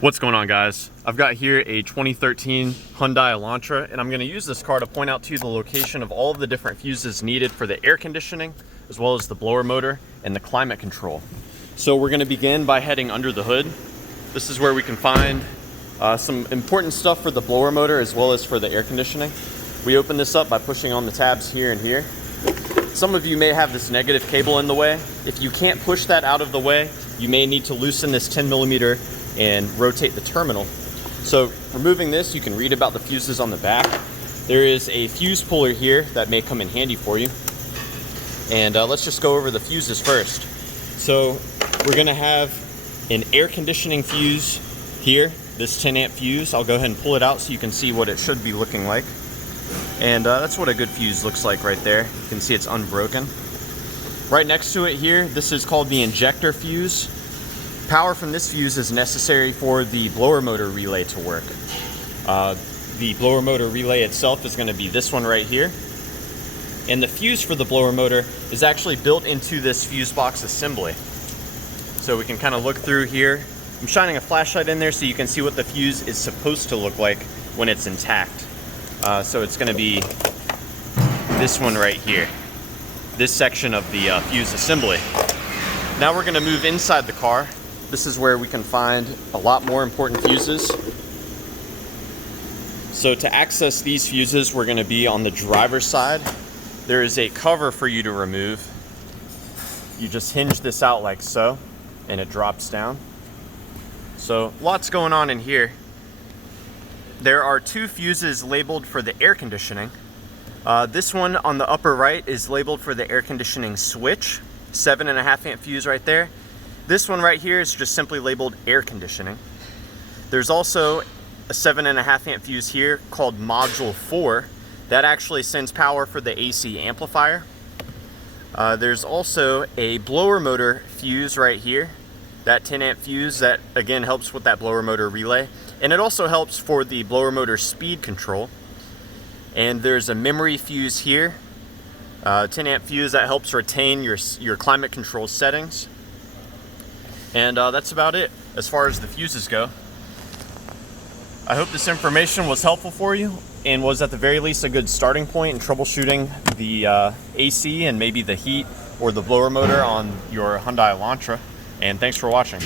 What's going on, guys? I've got here a 2013 Hyundai Elantra, and I'm going to use this car to point out to you the location of all of the different fuses needed for the air conditioning, as well as the blower motor and the climate control. So we're going to begin by heading under the hood. This is where we can find some important stuff for the blower motor as well as for the air conditioning. We open this up by pushing on the tabs here and here. Some of you may have this negative cable in the way. If you can't push that out of the way, you may need to loosen this 10mm and rotate the terminal. So removing this, you can read about the fuses on the back. There is a fuse puller here that may come in handy for you. And let's just go over the fuses first. So we're gonna have an air conditioning fuse here, this 10 amp fuse. I'll go ahead and pull it out so you can see what it should be looking like. And that's what a good fuse looks like right there. You can see it's unbroken. Right next to it here, this is called the injector fuse. Power from this fuse is necessary for the blower motor relay to work. The blower motor relay itself is going to be this one right here. And the fuse for the blower motor is actually built into this fuse box assembly. So we can kind of look through here. I'm shining a flashlight in there so you can see what the fuse is supposed to look like when it's intact. So it's going to be this one right here, this section of the fuse assembly. Now we're going to move inside the car. This is where we can find a lot more important fuses. So to access these fuses, we're going to be on the driver's side. There is a cover for you to remove. You just hinge this out like so, and it drops down. So lots going on in here. There are two fuses labeled for the air conditioning. This one on the upper right is labeled for the air conditioning switch, 7.5 amp fuse right there. This one right here is just simply labeled air conditioning. There's also a 7.5 amp fuse here called module 4 that actually sends power for the AC amplifier. There's also a blower motor fuse right here, that 10 amp fuse that again helps with that blower motor relay, and it also helps for the blower motor speed control. And there's a memory fuse here, 10 amp fuse that helps retain your climate control settings. And that's about it as far as the fuses go. I hope this information was helpful for you and was at the very least a good starting point in troubleshooting the AC and maybe the heat or the blower motor on your Hyundai Elantra. And thanks for watching.